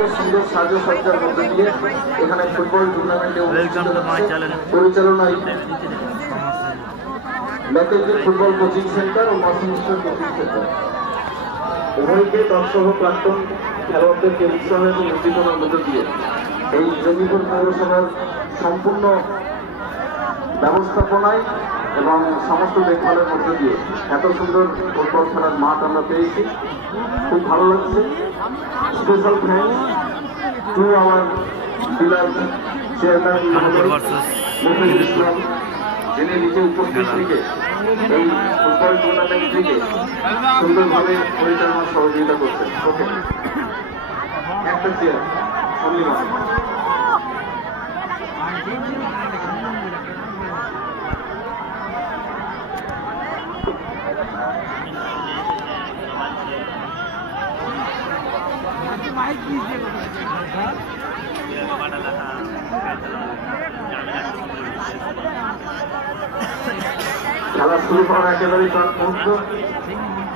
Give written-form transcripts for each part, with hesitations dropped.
এত সুন্দর সাজসজ্জার মধ্যে দিয়ে এখানে ফুটবল টুর্নামেন্টে পরিচালনায় ম্যাকেজি ফুটবল কোচিং সেন্টার ও মাসুমিস্টার কোচিং সেন্টার উভয়কে দর্শক ও প্রাক্তন খেলোয়াড়দেরকে উৎসাহ এবং উদ্দীপনার মধ্য দিয়ে এই জঙ্গিপুর পৌরসভার সম্পূর্ণ ব্যবস্থাপনায় এবং সমস্ত দেখভালের মধ্য দিয়ে এত সুন্দর ফুটবল খেলার মাঠ আমরা পেয়েছি, খুব ভালো লাগছে। Special thanks to our dealer chairman Mofizul Islam, যিনি নিজে উপস্থিত থেকে এই ফুটবল টুর্নামেন্ট থেকে সুন্দরভাবে পরিচালনার সহযোগিতা করছেন। ওকে, একটা চেয়ার ধন্যবাদ। খেলা শুরু করার একেবারেই তার মুহূর্ত।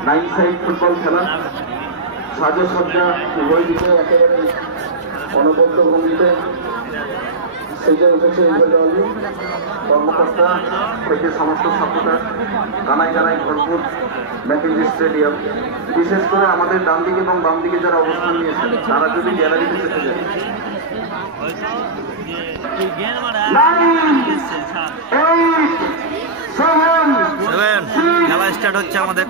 9 সাইড ফুটবল খেলা, সাজসজ্জা উভয় দিকে একেবারে অনবদ্য ভঙ্গিতে সেজে উঠেছে ইন্দ্রজলি কর্মকর্তা থেকে সমস্ত সাপোর্টার, গানায় গানায় ভরপুর ম্যাকেজি স্টেডিয়াম। বিশেষ করে আমাদের ডান দিকে এবং বাম দিকে যারা অবস্থান নিয়েছেন তারা যদি গ্যালারিতে যেতে যায়, খেলা স্টার্ট হচ্ছে আমাদের।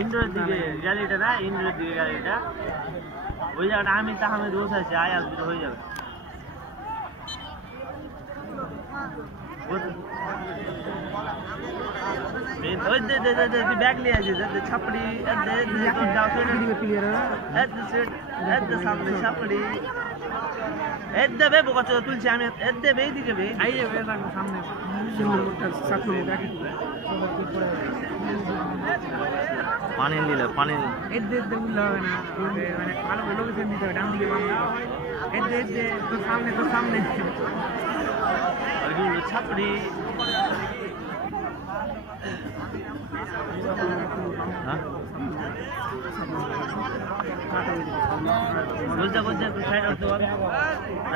ইন্ডোর দিকে গ্যালারিটা না, ইন্ডোরের দিকে গ্যালারিটা, ওই জায়গাটা আমি তাহলে বসে আছি, আয়াস দুটো হয়ে যাবে। ব্যাগ নিয়ে আছে ছাপড়ি ছাপড়ি দেবে বোকা তুলছি আমি, দেবে এইদিকে সামনে পানি দিলে পানি উঠলে হবে না, মানে ভালো লোকেশন দিতে হবে, ডান দিকে তোর সামনে তোর সামনে ছাপড়ি বলতে বলতে একটু সাইড হতে পারবে,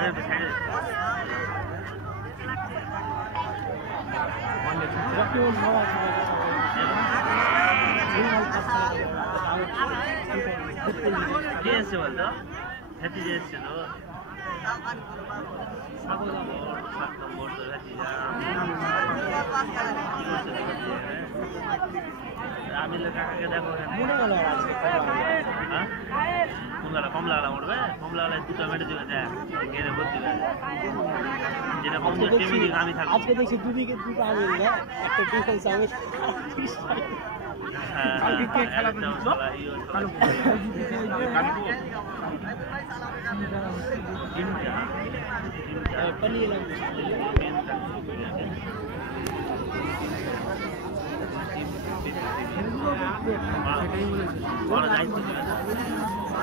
একটু সাইডে কে এসছে বলতো, হ্যাপি যে এসছে তো আমি কাকাকে দেখো কমলা উঠবে, কমলা দুটো মেটে দিবে দেখ গেলে ভর্তি হবে, যেটা কম আমি থাকবো। আজকে দেখছি দুদিকে দুটো আমি একটা ডিফেন্স আমি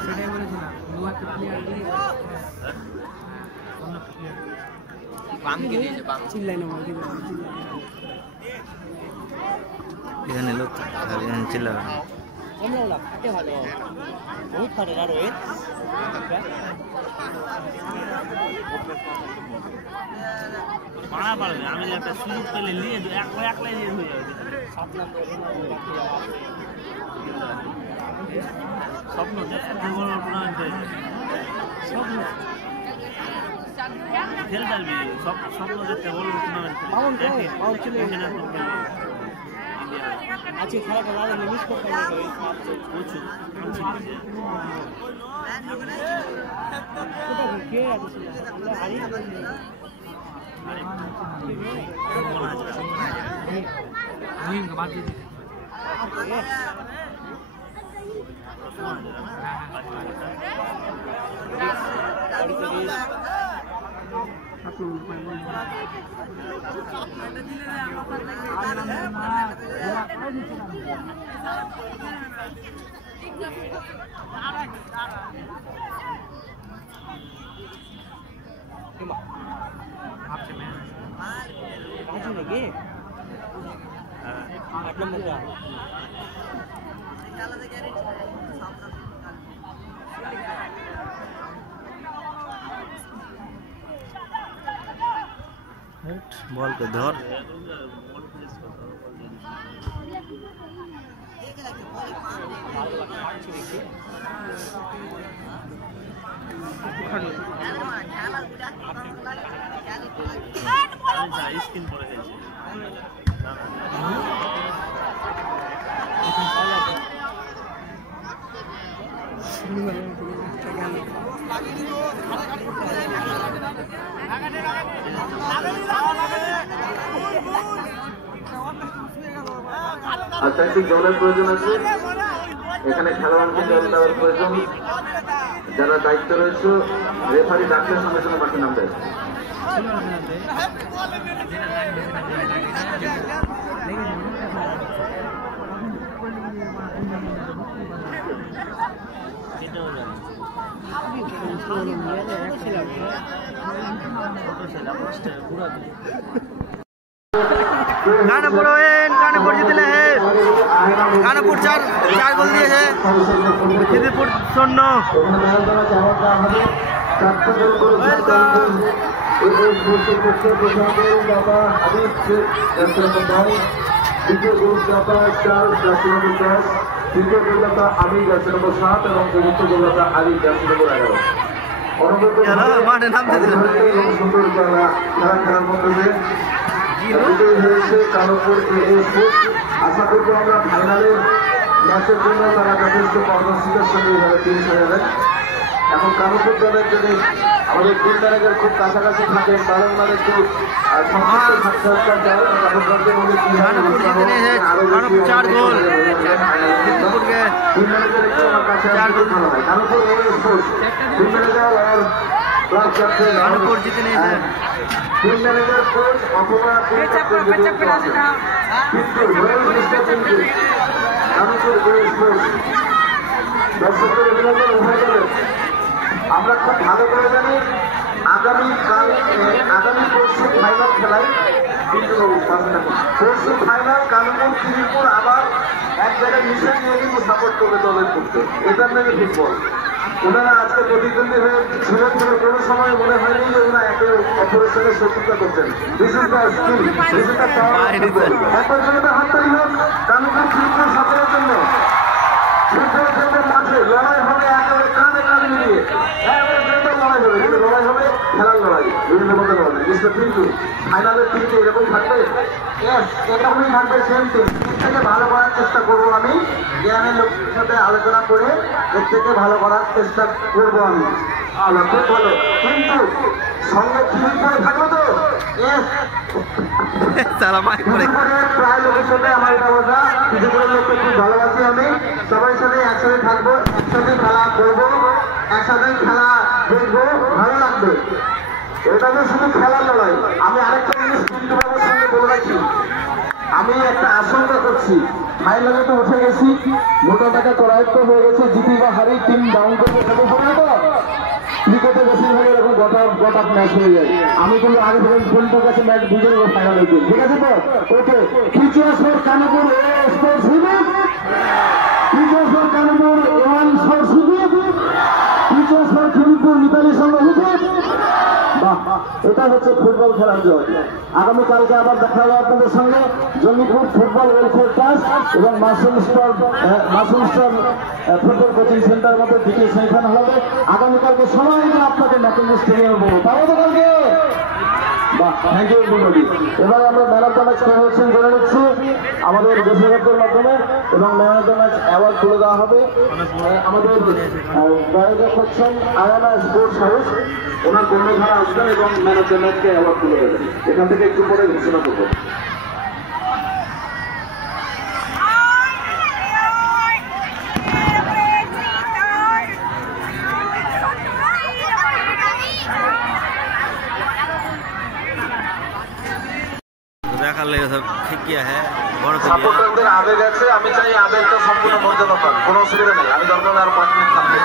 সেটাই বলেছিলাম বামকে দিয়েছে, বাম চিল্লাই না এখানে লোক এখানে চিল্লাবে না। ভালো বহুত ফাটে না রোহিত, মারা পারবে। আমি একটা সুযোগ পেলে নিয়ে একলাই নিয়ে হয়ে যাবে। স্বপ্ন স্বপ্ন খেলতে পারবি, স্বপ্ন দেখতে বড় টুর্নামেন্ট আজকে খেলাটা রাজা মিস করতে প্রচুর কে আছে হারি বাদ দিয়ে बॉल को धर স্কিন পরে গেছে আচ্ছা, একটু জলের প্রয়োজন আছে এখানে, খেলোয়াড়কে জল দেওয়ার প্রয়োজন। যারা দায়িত্ব রয়েছে রেফারি ডাক্তার সঙ্গে সঙ্গে বাকি নামবে। कानपुर कानपुर जीतले है कानपुर चार गोल दिए है मेदिनीपुर 0 দ্বিতীয় গোলদাতা চার্লস জার্সি নম্বর 10, তৃতীয় গোলদাতা আমি জার্সি নম্বর 7 এবং চতুর্থ গোলদাতা আলী জার্সি নম্বর 11। সুন্দর খেলা খেলার মধ্যে বিজয়ী হয়েছে কানপুর স্পোর্টস। আশা করবো আমরা ফাইনালের ম্যাচের জন্য তারা যথেষ্ট পারদর্শিতার সঙ্গে এভাবে টিম সাজাবেন। এখন কানপুর দলের যদি আমাদের টিম ম্যানেজার খুব কাছাকাছি থাকেন তাহলে ওনাদের একটু সাক্ষাৎকার দেওয়া আরো টিম ম্যানেজার একটু আমার কাছে ভালো হয়। কানপুর স্পোর্টস টিম ম্যানেজার আর ক্লাব ক্যাপ্টেন कानपुर जीतने है টিম ম্যানেজার কোচ অথবা দর্শকদের অভিনন্দন উভয় দলের। আমরা খুব ভালো করে জানি আগামী পরশু ফাইনাল খেলায় পরশু ফাইনাল কানপুর ত্রিপুর আবার এক জায়গায় মিশে নিয়ে কিন্তু সাপোর্ট করবে দলের পক্ষে। এটার নাকি ফুটবল। ওনারা আজকে প্রতিদ্বন্দ্বী হয়ে ছিলেন বলে কোনো সময় মনে হয়নি যে ওনারা একে অপরের সঙ্গে শত্রুতা করছেন। একবার জন্য হাততালি হোক কানপুর ত্রিপুর সাপোর্টের জন্য। মাঠে লড়াই হবে একেবারে কাঁধে কাঁধ মিলিয়ে, লড়াই হবে কিন্তু লড়াই হবে খেলার লড়াই, বিভিন্ন মতো লড়াই। মিস্টার পিন্টু ফাইনালের টিমকে এরকম থাকবে, এরকমই থাকবে সেম টিম। এর থেকে ভালো করার চেষ্টা করবো আমি, জ্ঞানের লোকের সাথে আলোচনা করে এর থেকে ভালো করার চেষ্টা করবো আমি। খুব ভালো, কিন্তু সঙ্গে টিম করে থাকবো তো প্রায় লোকের সাথে আমার এটা কথা, কিছু করে লোককে খুব ভালোবাসি আমি। সবাই সাথে একসাথে থাকবো, একসাথে খেলা করবো, একসাথে খেলা দেখবো, ভালো লাগবে। এটা তো শুধু খেলার লড়াই। আমি আরেকটা জিনিস কিন্তু বাবুর সঙ্গে বলে রাখি, আমি একটা আশঙ্কা করছি, ফাইনালে তো উঠে গেছি, মোটা টাকা করায়ত্ত হয়ে গেছে, জিতি বা হারি টিম ডাউন করতে হবে তো। ক্রিকেটে বেশিরভাগ এরকম গট আপ ম্যাচ হয়ে যায়। আমি কিন্তু আগে থেকে ফুলটুর কাছে ম্যাচ বুঝে নেবো ফাইনালে দিন, ঠিক আছে তো? Okay, futures for Kanpur sports event, futures for Kanpur one sports event, futures for Khidirpur Mitali Sangha wicket. বাহ, এটা হচ্ছে ফুটবল খেলার জয়। আগামীকালকে আবার দেখা হবে আপনাদের সঙ্গে জঙ্গিপুর ফুটবল ওয়েলফেয়ার ট্রাস্ট এবং Masum star football coaching centre মধ্যে দ্বিতীয় সেমিফাইনাল হবে। আগামীকালকে সবাই আপনাকে নতুন স্টেডিয়ামে বলবো, পাবো তো কালকে? বাহ, থ্যাংক ইউ এভরিবডি। এবার আমরা ম্যান অফ দ্য ম্যাচ কে হচ্ছেন জেনে নিচ্ছি আমাদের দেশভক্তের মাধ্যমে, এবং man of the match award তুলে দেওয়া হবে। আমাদের আয়োজক হচ্ছেন আয়ানা স্পোর্টস হাউস, ওনার কর্মধারা আসবেন এবং ম্যান অফ দ্য ম্যাচকে অ্যাওয়ার্ড তুলে দেবেন। এখান থেকে একটু পরে ঘোষণা করবো। সাপোর্টারদের আবেগ আছে, আমি চাই আবেগটা সম্পূর্ণ মর্যাদা পান, কোনো অসুবিধা নেই। আমি দরকার আর 5 মিনিট থাকবো।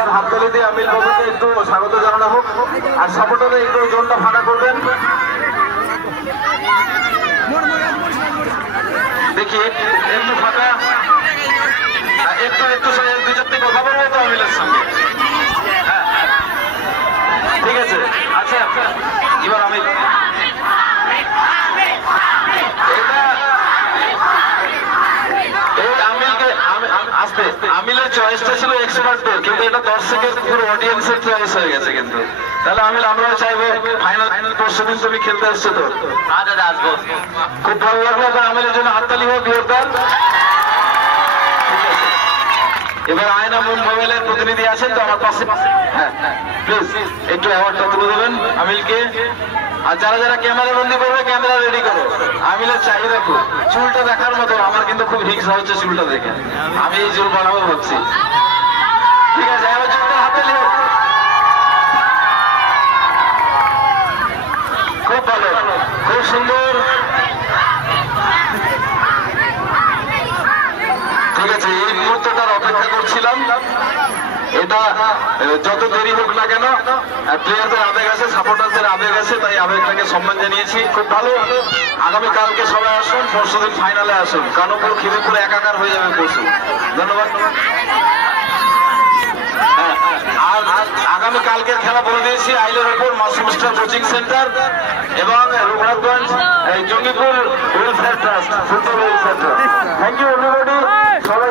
জোরদার হাততালি দিয়ে আমিল বাবুকে একটু স্বাগত জানানো হোক। আর সাপোর্টারে একটু জোনটা ফাঁকা করবেন। দেখি একটু ফাঁকা, একটু দুই চারটে কথা বলবো তো আমিলের সঙ্গে। হ্যাঁ ঠিক আছে, আচ্ছা এবার আমিল আসবে। আমিলের চয়েসটা ছিল এক্সপার্টদের, কিন্তু এটা দর্শকের পুরো অডিয়েন্সের চয়েস হয়ে গেছে। কিন্তু তাহলে আমিল আমরাও চাইবো ফাইনাল পরশু দিন তুমি খেলতে আসছো তো। আচ্ছা আসবো, খুব ভালো লাগলো। এবার আমিলের জন্য হাততালি হোক জোরদার। এবার আয়না মোবাইলের প্রতিনিধি আছেন তো আমার পাশে, হ্যাঁ প্লিজ একটু অ্যাওয়ার্ডটা তুলে দেবেন আমিলকে। আর যারা যারা ক্যামেরা বন্দি করবে ক্যামেরা রেডি করো। আমিলের চাহিদা খুব, চুলটা দেখার মতো। আমার কিন্তু খুব হিংসা হচ্ছে চুলটা দেখে, আমি এই চুল বানাবো ভাবছি। ঠিক আছে, এবার চুলটা হাতে নিও। খুব ভালো, খুব সুন্দর। ঠিক আছে, এই মুহূর্তটার অপেক্ষা করছিলাম। এটা যত দেরি হোক না কেন, প্লেয়ারদের আবেগ আছে, সাপোর্টারদের আবেগ আছে, তাই আবেগটাকে সম্মান জানিয়েছি। খুব ভালো। আগামীকালকে সবাই আসুন, পরশু দিন ফাইনালে আসুন। কানুপুর খিদিরপুরে একাকার হয়ে যাবে পরশু। ধন্যবাদ। আর আগামীকালকের খেলা বলে দিয়েছি, আইলের ওপর মাসুম স্টার কোচিং সেন্টার এবং Raghunathganj Jangipur welfare trust football welfare trust. Thank you everybody, সবাই